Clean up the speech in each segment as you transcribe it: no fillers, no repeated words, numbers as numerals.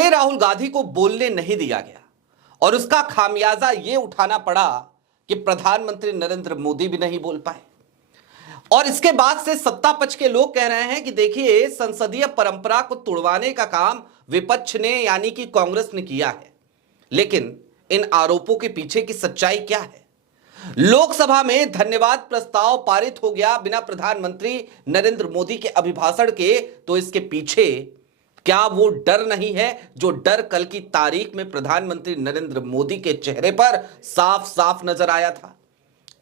पहले राहुल गांधी को बोलने नहीं दिया गया और उसका खामियाजा यह उठाना पड़ा कि प्रधानमंत्री नरेंद्र मोदी भी नहीं बोल पाए। और इसके बाद से सत्ता पक्ष के लोग कह रहे हैं कि देखिए, संसदीय परंपरा को तोड़वाने का काम विपक्ष ने यानी कि कांग्रेस ने किया है। लेकिन इन आरोपों के पीछे की सच्चाई क्या है? लोकसभा में धन्यवाद प्रस्ताव पारित हो गया बिना प्रधानमंत्री नरेंद्र मोदी के अभिभाषण के, तो इसके पीछे क्या वो डर नहीं है जो डर कल की तारीख में प्रधानमंत्री नरेंद्र मोदी के चेहरे पर साफ साफ नजर आया था?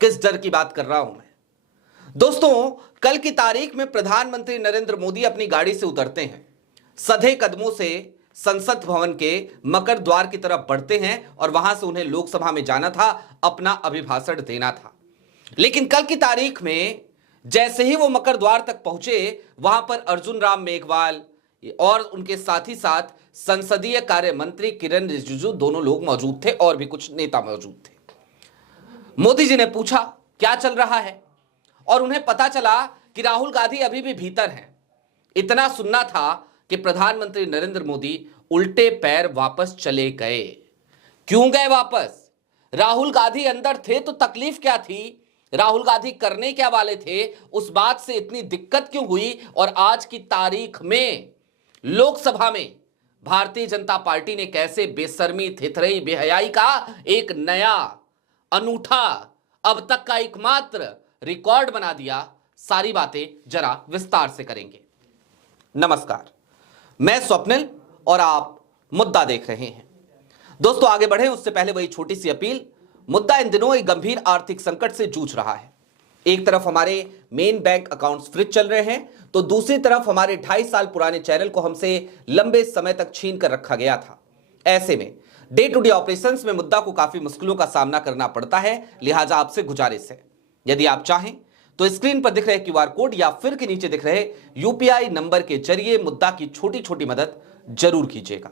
किस डर की बात कर रहा हूं मैं? दोस्तों, कल की तारीख में प्रधानमंत्री नरेंद्र मोदी अपनी गाड़ी से उतरते हैं, सधे कदमों से संसद भवन के मकर द्वार की तरफ बढ़ते हैं और वहां से उन्हें लोकसभा में जाना था, अपना अभिभाषण देना था। लेकिन कल की तारीख में जैसे ही वो मकर द्वार तक पहुंचे, वहां पर अर्जुन राम मेघवाल और उनके साथ ही साथ संसदीय कार्य मंत्री किरण रिजिजू दोनों लोग मौजूद थे और भी कुछ नेता मौजूद थे। मोदी जी ने पूछा क्या चल रहा है, और उन्हें पता चला कि राहुल गांधी अभी भी भीतर हैं। इतना सुनना था कि प्रधानमंत्री नरेंद्र मोदी उल्टे पैर वापस चले गए। क्यों गए वापस? राहुल गांधी अंदर थे तो तकलीफ क्या थी? राहुल गांधी करने क्या वाले थे? उस बात से इतनी दिक्कत क्यों हुई? और आज की तारीख में लोकसभा में भारतीय जनता पार्टी ने कैसे बेशर्मी, थितरई, बेहयाई का एक नया अनूठा, अब तक का एकमात्र रिकॉर्ड बना दिया। सारी बातें जरा विस्तार से करेंगे। नमस्कार, मैं स्वप्निल और आप मुद्दा देख रहे हैं। दोस्तों, आगे बढ़े उससे पहले वही छोटी सी अपील। मुद्दा इन दिनों एक गंभीर आर्थिक संकट से जूझ रहा है। एक तरफ हमारे मेन बैंक अकाउंट्स फ्रीज चल रहे हैं, तो दूसरी तरफ हमारे 2.5 साल पुराने चैनल को हमसे लंबे समय तक छीन कर रखा गया था। ऐसे में डे टू डे ऑपरेशंस में मुद्दा को काफी मुश्किलों का सामना करना पड़ता है। लिहाजा आपसे गुजारिश है, यदि आप चाहें तो स्क्रीन पर दिख रहे क्यूआर कोड या फिर के नीचे दिख रहे यूपीआई नंबर के जरिए मुद्दा की छोटी छोटी मदद जरूर कीजिएगा।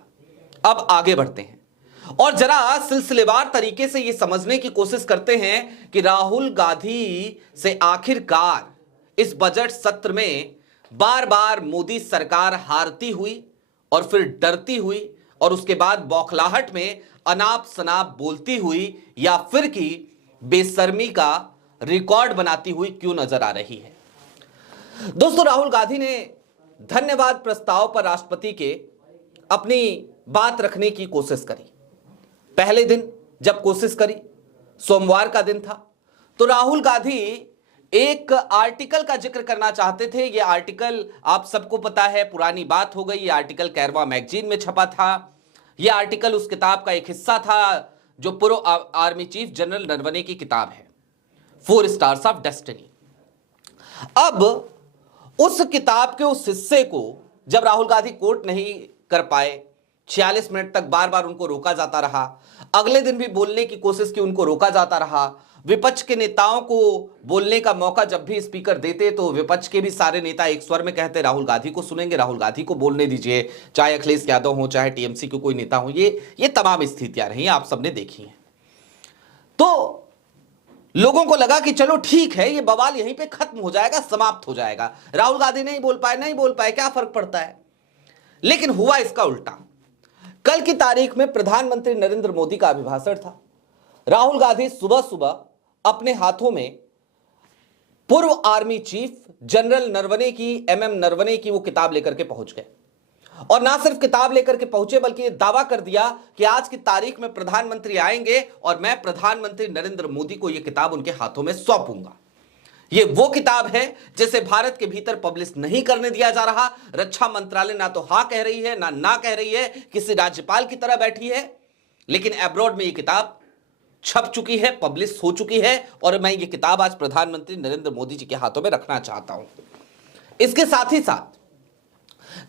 अब आगे बढ़ते हैं और जरा सिलसिलेवार तरीके से यह समझने की कोशिश करते हैं कि राहुल गांधी से आखिरकार इस बजट सत्र में बार बार मोदी सरकार हारती हुई और फिर डरती हुई और उसके बाद बौखलाहट में अनाप शनाप बोलती हुई या फिर की बेशर्मी का रिकॉर्ड बनाती हुई क्यों नजर आ रही है। दोस्तों, राहुल गांधी ने धन्यवाद प्रस्ताव पर राष्ट्रपति के अपनी बात रखने की कोशिश करी। पहले दिन जब कोशिश करी, सोमवार का दिन था, तो राहुल गांधी एक आर्टिकल का जिक्र करना चाहते थे। यह आर्टिकल आप सबको पता है, पुरानी बात हो गई। यह आर्टिकल कैरवा मैगजीन में छपा था। यह आर्टिकल उस किताब का एक हिस्सा था जो पूर्व आर्मी चीफ जनरल नरवणे की किताब है, 4 स्टार्स ऑफ डेस्टिनी। अब उस किताब के उस हिस्से को जब राहुल गांधी कोट नहीं कर पाए, 46 मिनट तक बार बार उनको रोका जाता रहा। अगले दिन भी बोलने की कोशिश की, उनको रोका जाता रहा। विपक्ष के नेताओं को बोलने का मौका जब भी स्पीकर देते तो विपक्ष के भी सारे नेता एक स्वर में कहते राहुल गांधी को सुनेंगे, राहुल गांधी को बोलने दीजिए, चाहे अखिलेश यादव हो, चाहे टीएमसी के कोई नेता हो। ये तमाम स्थितियां रही, आप सबने देखी हैं। तो लोगों को लगा कि चलो ठीक है, ये बवाल यहीं पे खत्म हो जाएगा, समाप्त हो जाएगा। राहुल गांधी नहीं बोल पाए, क्या फर्क पड़ता है। लेकिन हुआ इसका उल्टा। कल की तारीख में प्रधानमंत्री नरेंद्र मोदी का अभिभाषण था। राहुल गांधी सुबह सुबह अपने हाथों में पूर्व आर्मी चीफ जनरल नरवणे की, एमएम नरवणे की वो किताब लेकर के पहुंच गए। और ना सिर्फ किताब लेकर के पहुंचे, बल्कि ये दावा कर दिया कि आज की तारीख में प्रधानमंत्री आएंगे और मैं प्रधानमंत्री नरेंद्र मोदी को यह किताब उनके हाथों में सौंपूंगा। ये वो किताब है जिसे भारत के भीतर पब्लिश नहीं करने दिया जा रहा। रक्षा मंत्रालय ना तो हाँ कह रही है, ना कह रही है, किसी राज्यपाल की तरह बैठी है। लेकिन अब्रॉड में ये किताब छप चुकी है, पब्लिश हो चुकी है, और मैं ये किताब आज प्रधानमंत्री नरेंद्र मोदी जी के हाथों में रखना चाहता हूं। इसके साथ ही साथ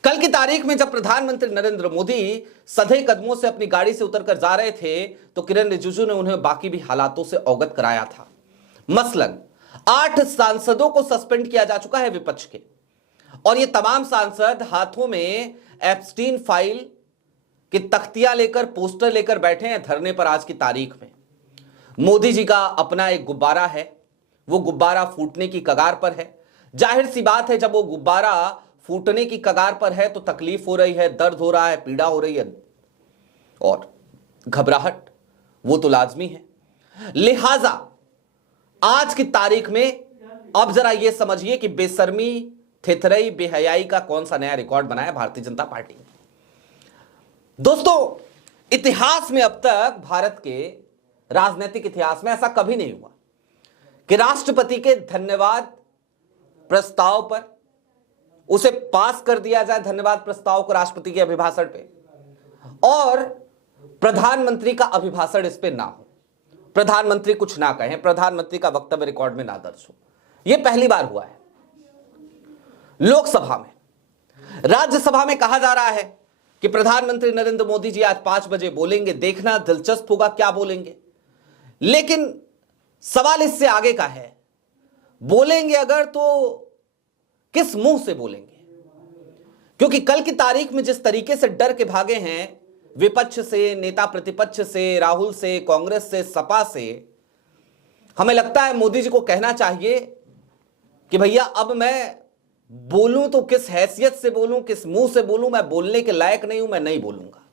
कल की तारीख में जब प्रधानमंत्री नरेंद्र मोदी सधे कदमों से अपनी गाड़ी से उतरकर जा रहे थे, तो किरण रिजिजू ने उन्हें बाकी भी हालातों से अवगत कराया था। मसलन 8 सांसदों को सस्पेंड किया जा चुका है विपक्ष के, और ये तमाम सांसद हाथों में एप्स्टीन फाइल की तख्तियां लेकर, पोस्टर लेकर बैठे हैं धरने पर। आज की तारीख में मोदी जी का अपना एक गुब्बारा है, वो गुब्बारा फूटने की कगार पर है। जाहिर सी बात है, जब वो गुब्बारा फूटने की कगार पर है तो तकलीफ हो रही है, दर्द हो रहा है, पीड़ा हो रही है, और घबराहट वो तो लाजमी है। लिहाजा आज की तारीख में अब जरा ये समझिए कि बेशर्मी, थेथरई, बेहयाई का कौन सा नया रिकॉर्ड बनाया भारतीय जनता पार्टी ने। दोस्तों, इतिहास में अब तक, भारत के राजनीतिक इतिहास में ऐसा कभी नहीं हुआ कि राष्ट्रपति के धन्यवाद प्रस्ताव पर उसे पास कर दिया जाए, धन्यवाद प्रस्ताव को राष्ट्रपति के अभिभाषण पे, और प्रधानमंत्री का अभिभाषण इस पे ना हो, प्रधानमंत्री कुछ ना कहें, प्रधानमंत्री का वक्तव्य रिकॉर्ड में ना दर्ज हो। यह पहली बार हुआ है। लोकसभा में, राज्यसभा में कहा जा रहा है कि प्रधानमंत्री नरेंद्र मोदी जी आज 5 बजे बोलेंगे, देखना दिलचस्प होगा क्या बोलेंगे। लेकिन सवाल इससे आगे का है, बोलेंगे अगर तो किस मुंह से बोलेंगे? क्योंकि कल की तारीख में जिस तरीके से डर के भागे हैं विपक्ष से, नेता प्रतिपक्ष से, राहुल से, कांग्रेस से, सपा से, हमें लगता है मोदी जी को कहना चाहिए कि भैया अब मैं बोलूं तो किस हैसियत से बोलूं, किस मुंह से बोलूं, मैं बोलने के लायक नहीं हूं, मैं नहीं बोलूंगा।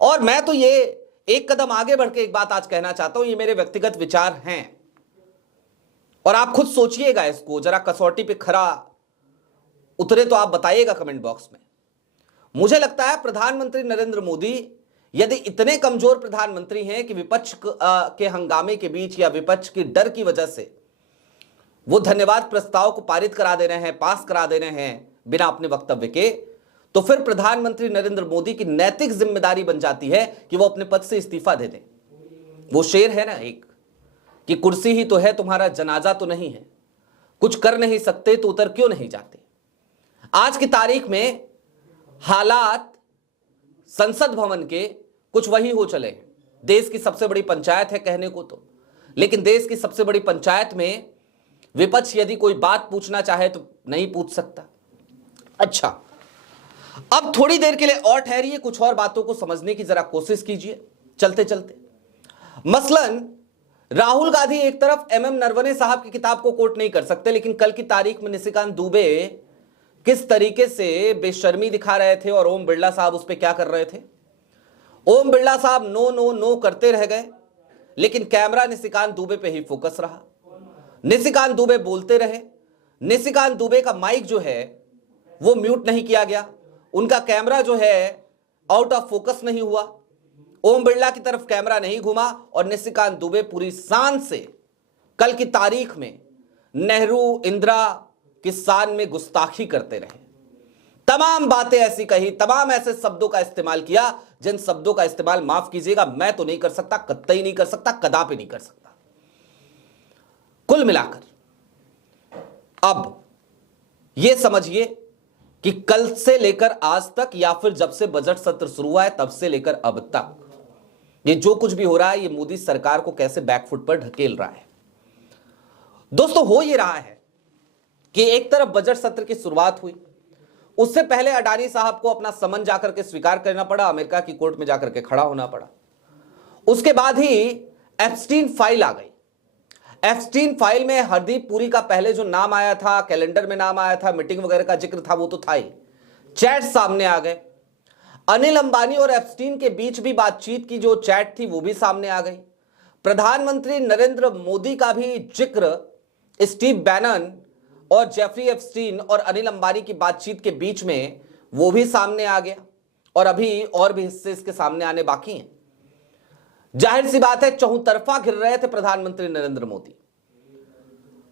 और मैं तो ये एक कदम आगे बढ़ के एक बात आज कहना चाहता हूं, ये मेरे व्यक्तिगत विचार हैं और आप खुद सोचिएगा, इसको जरा कसौटी पे खरा उतरे तो आप बताइएगा कमेंट बॉक्स में। मुझे लगता है प्रधानमंत्री नरेंद्र मोदी यदि इतने कमजोर प्रधानमंत्री हैं कि विपक्ष के हंगामे के बीच या विपक्ष के डर की वजह से वो धन्यवाद प्रस्ताव को पारित करा दे रहे हैं, पास करा दे रहे हैं बिना अपने वक्तव्य के, तो फिर प्रधानमंत्री नरेंद्र मोदी की नैतिक जिम्मेदारी बन जाती है कि वो अपने पद से इस्तीफा दे दें। वो शेर है ना एक, कि कुर्सी ही तो है तुम्हारा, जनाजा तो नहीं है, कुछ कर नहीं सकते तो उतर क्यों नहीं जाते। आज की तारीख में हालात संसद भवन के कुछ वही हो चले हैं। देश की सबसे बड़ी पंचायत है कहने को तो, लेकिन देश की सबसे बड़ी पंचायत में विपक्ष यदि कोई बात पूछना चाहे तो नहीं पूछ सकता। अच्छा, अब थोड़ी देर के लिए और ठहरिए, कुछ और बातों को समझने की जरा कोशिश कीजिए चलते चलते। मसलन राहुल गांधी एक तरफ एमएम नरवणे साहब की किताब को कोट नहीं कर सकते, लेकिन कल की तारीख में निशिकांत दुबे किस तरीके से बेशर्मी दिखा रहे थे और ओम बिरला साहब उस पर क्या कर रहे थे। ओम बिरला साहब नो नो नो करते रह गए, लेकिन कैमरा निशिकांत दुबे पे ही फोकस रहा। निशिकांत दुबे बोलते रहे। निशिकांत दुबे का माइक जो है वो म्यूट नहीं किया गया, उनका कैमरा जो है आउट ऑफ फोकस नहीं हुआ, ओम बिरला की तरफ कैमरा नहीं घुमा और निशिकांत दुबे पूरी शान से कल की तारीख में नेहरू, इंदिरा की शान में गुस्ताखी करते रहे। तमाम बातें ऐसी कही, तमाम ऐसे शब्दों का इस्तेमाल किया जिन शब्दों का इस्तेमाल, माफ कीजिएगा, मैं तो नहीं कर सकता, कतई नहीं कर सकता, कदापि नहीं कर सकता। कुल मिलाकर अब यह समझिए कि कल से लेकर आज तक या फिर जब से बजट सत्र शुरू हुआ है तब से लेकर अब तक ये जो कुछ भी हो रहा है, ये मोदी सरकार को कैसे बैकफुट पर ढकेल रहा है। दोस्तों, हो ये रहा है कि एक तरफ बजट सत्र की शुरुआत हुई, उससे पहले अडानी साहब को अपना समन जाकर के स्वीकार करना पड़ा, अमेरिका की कोर्ट में जाकर के खड़ा होना पड़ा। उसके बाद ही एप्स्टीन फाइल आ गई। एप्स्टीन फाइल में हरदीप पुरी का पहले जो नाम आया था, कैलेंडर में नाम आया था, मीटिंग वगैरह का जिक्र था, वो तो था ही। चैट सामने आ गए। अनिल अंबानी और एप्स्टीन के बीच भी बातचीत की जो चैट थी वो भी सामने आ गई। प्रधानमंत्री नरेंद्र मोदी का भी जिक्र स्टीव बैनन और जेफरी एप्स्टीन और अनिल अंबानी की बातचीत के बीच में वो भी सामने आ गया और अभी और भी हिस्से इसके सामने आने बाकी हैं। जाहिर सी बात है चौतरफा घिर रहे थे प्रधानमंत्री नरेंद्र मोदी।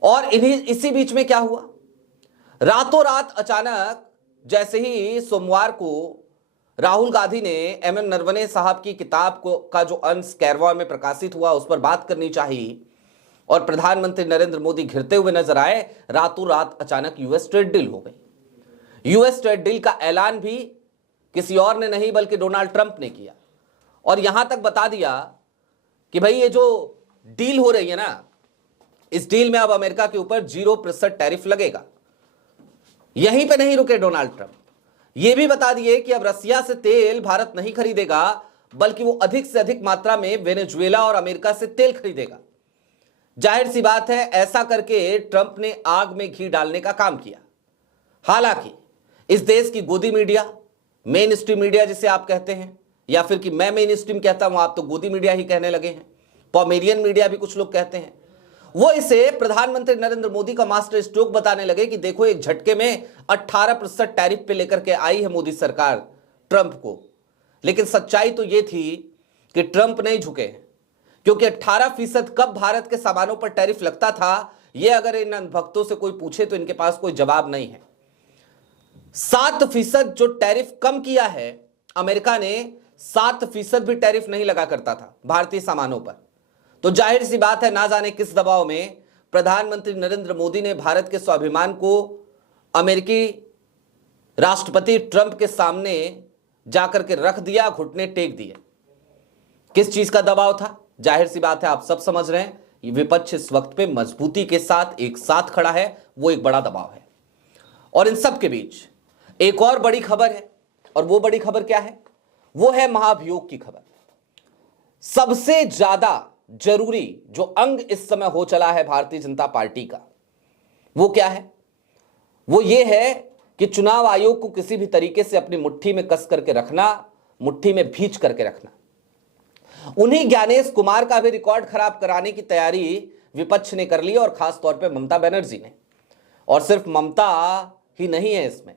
और इसी बीच में क्या हुआ, रातों रात अचानक जैसे ही सोमवार को राहुल गांधी ने एमएम नरवणे साहब की किताब का जो अंश कैरवा में प्रकाशित हुआ उस पर बात करनी चाहिए और प्रधानमंत्री नरेंद्र मोदी घिरते हुए नजर आए, रातों रात अचानक यूएस ट्रेड डील हो गई। यूएस ट्रेड डील का ऐलान भी किसी और ने नहीं बल्कि डोनाल्ड ट्रंप ने किया और यहां तक बता दिया कि भाई ये जो डील हो रही है ना, इस डील में अब अमेरिका के ऊपर 0% टैरिफ लगेगा। यहीं पे नहीं रुके डोनाल्ड ट्रंप, ये भी बता दिए कि अब रसिया से तेल भारत नहीं खरीदेगा बल्कि वो अधिक से अधिक मात्रा में वेनेजुएला और अमेरिका से तेल खरीदेगा। जाहिर सी बात है ऐसा करके ट्रंप ने आग में घी डालने का काम किया। हालांकि इस देश की गोदी मीडिया, मेन स्ट्रीम मीडिया जिसे आप कहते हैं, या फिर कि मैं मेन स्ट्रीम कहता हूं, आप तो गोदी मीडिया ही कहने लगे हैं, पॉमेरियन मीडिया भी कुछ लोग कहते हैं। वो इसे प्रधानमंत्री नरेंद्र मोदी का मास्टर स्ट्रोक बताने लगे कि देखो एक झटके में 18% टैरिफ पे लेकर के आई है मोदी सरकार ट्रंप को। लेकिन सच्चाई तो ये थी कि ट्रंप नहीं झुके, क्योंकि 18% कब भारत के सामानों पर टैरिफ लगता था, यह अगर इन भक्तों से कोई पूछे तो इनके पास कोई जवाब नहीं है। 7% जो टैरिफ कम किया है अमेरिका ने, 7% भी टैरिफ नहीं लगा करता था भारतीय सामानों पर। तो जाहिर सी बात है, ना जाने किस दबाव में प्रधानमंत्री नरेंद्र मोदी ने भारत के स्वाभिमान को अमेरिकी राष्ट्रपति ट्रंप के सामने जाकर के रख दिया, घुटने टेक दिए। किस चीज का दबाव था? जाहिर सी बात है, आप सब समझ रहे हैं, ये विपक्ष इस वक्त पे मजबूती के साथ एक साथ खड़ा है, वो एक बड़ा दबाव है। और इन सब के बीच एक और बड़ी खबर है, और वो बड़ी खबर क्या है? वो है महाभियोग की खबर। सबसे ज्यादा जरूरी जो अंग इस समय हो चला है भारतीय जनता पार्टी का, वो क्या है? वो ये है कि चुनाव आयोग को किसी भी तरीके से अपनी मुट्ठी में कस करके रखना, मुट्ठी में भींच करके रखना। उन्हीं ज्ञानेश कुमार का भी रिकॉर्ड खराब कराने की तैयारी विपक्ष ने कर ली, और खास तौर पे ममता बनर्जी ने। और सिर्फ ममता ही नहीं है इसमें,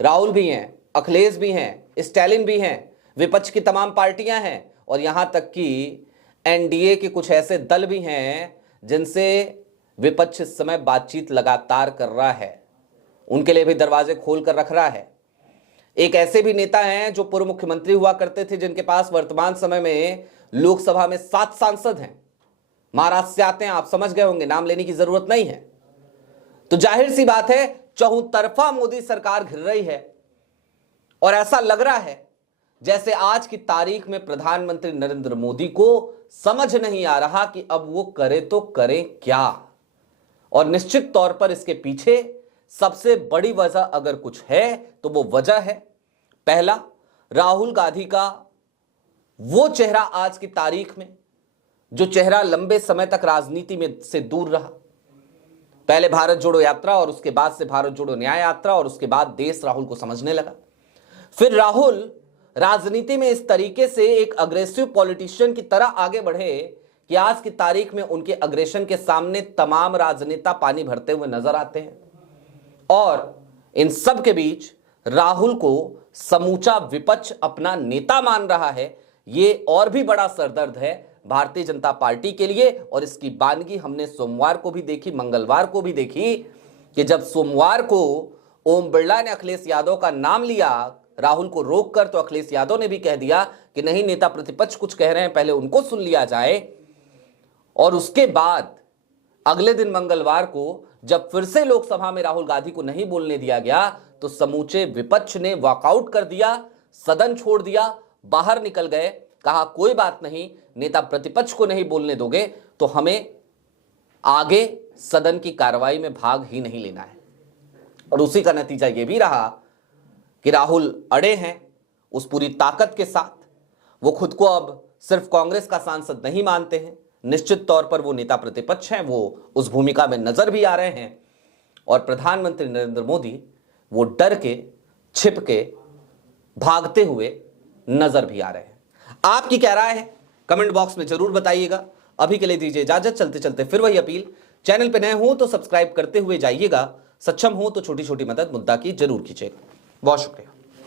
राहुल भी हैं, अखिलेश भी हैं, स्टालिन भी हैं, विपक्ष की तमाम पार्टियां हैं, और यहां तक कि एनडीए के कुछ ऐसे दल भी हैं जिनसे विपक्ष इस समय बातचीत लगातार कर रहा है, उनके लिए भी दरवाजे खोल कर रख रहा है। एक ऐसे भी नेता हैं जो पूर्व मुख्यमंत्री हुआ करते थे, जिनके पास वर्तमान समय में लोकसभा में 7 सांसद हैं, महाराष्ट्र से आते हैं, आप समझ गए होंगे, नाम लेने की जरूरत नहीं है। तो जाहिर सी बात है, चहुतरफा मोदी सरकार घिर रही है, और ऐसा लग रहा है जैसे आज की तारीख में प्रधानमंत्री नरेंद्र मोदी को समझ नहीं आ रहा कि अब वो करे तो करे क्या। और निश्चित तौर पर इसके पीछे सबसे बड़ी वजह अगर कुछ है तो वो वजह है, पहला, राहुल गांधी का वो चेहरा आज की तारीख में, जो चेहरा लंबे समय तक राजनीति में से दूर रहा। पहले भारत जोड़ो यात्रा, और उसके बाद से भारत जोड़ो न्याय यात्रा, और उसके बाद देश राहुल को समझने लगा। फिर राहुल राजनीति में इस तरीके से एक अग्रेसिव पॉलिटिशियन की तरह आगे बढ़े कि आज की तारीख में उनके अग्रेशन के सामने तमाम राजनेता पानी भरते हुए नजर आते हैं। और इन सब के बीच राहुल को समूचा विपक्ष अपना नेता मान रहा है। ये और भी बड़ा सरदर्द है भारतीय जनता पार्टी के लिए, और इसकी बानगी हमने सोमवार को भी देखी, मंगलवार को भी देखी, कि जब सोमवार को ओम बिरला ने अखिलेश यादव का नाम लिया राहुल को रोककर, तो अखिलेश यादव ने भी कह दिया कि नहीं, नेता प्रतिपक्ष कुछ कह रहे हैं, पहले उनको सुन लिया जाए। और उसके बाद अगले दिन मंगलवार को जब फिर से लोकसभा में राहुल गांधी को नहीं बोलने दिया गया, तो समूचे विपक्ष ने वॉकआउट कर दिया, सदन छोड़ दिया, बाहर निकल गए, कहा कोई बात नहीं, नेता प्रतिपक्ष को नहीं बोलने दोगे तो हमें आगे सदन की कार्रवाई में भाग ही नहीं लेना है। और उसी का नतीजा यह भी रहा कि राहुल अड़े हैं उस पूरी ताकत के साथ। वो खुद को अब सिर्फ कांग्रेस का सांसद नहीं मानते हैं, निश्चित तौर पर वो नेता प्रतिपक्ष हैं, वो उस भूमिका में नजर भी आ रहे हैं। और प्रधानमंत्री नरेंद्र मोदी वो डर के, छिप के, भागते हुए नजर भी आ रहे हैं। आपकी क्या राय है कमेंट बॉक्स में जरूर बताइएगा। अभी के लिए दीजिए इजाजत, चलते चलते फिर वही अपील, चैनल पे नए हो तो सब्सक्राइब करते हुए जाइएगा, सक्षम हो तो छोटी छोटी मदद मुद्दा की जरूर कीजिएगा। बहुत शुक्रिया।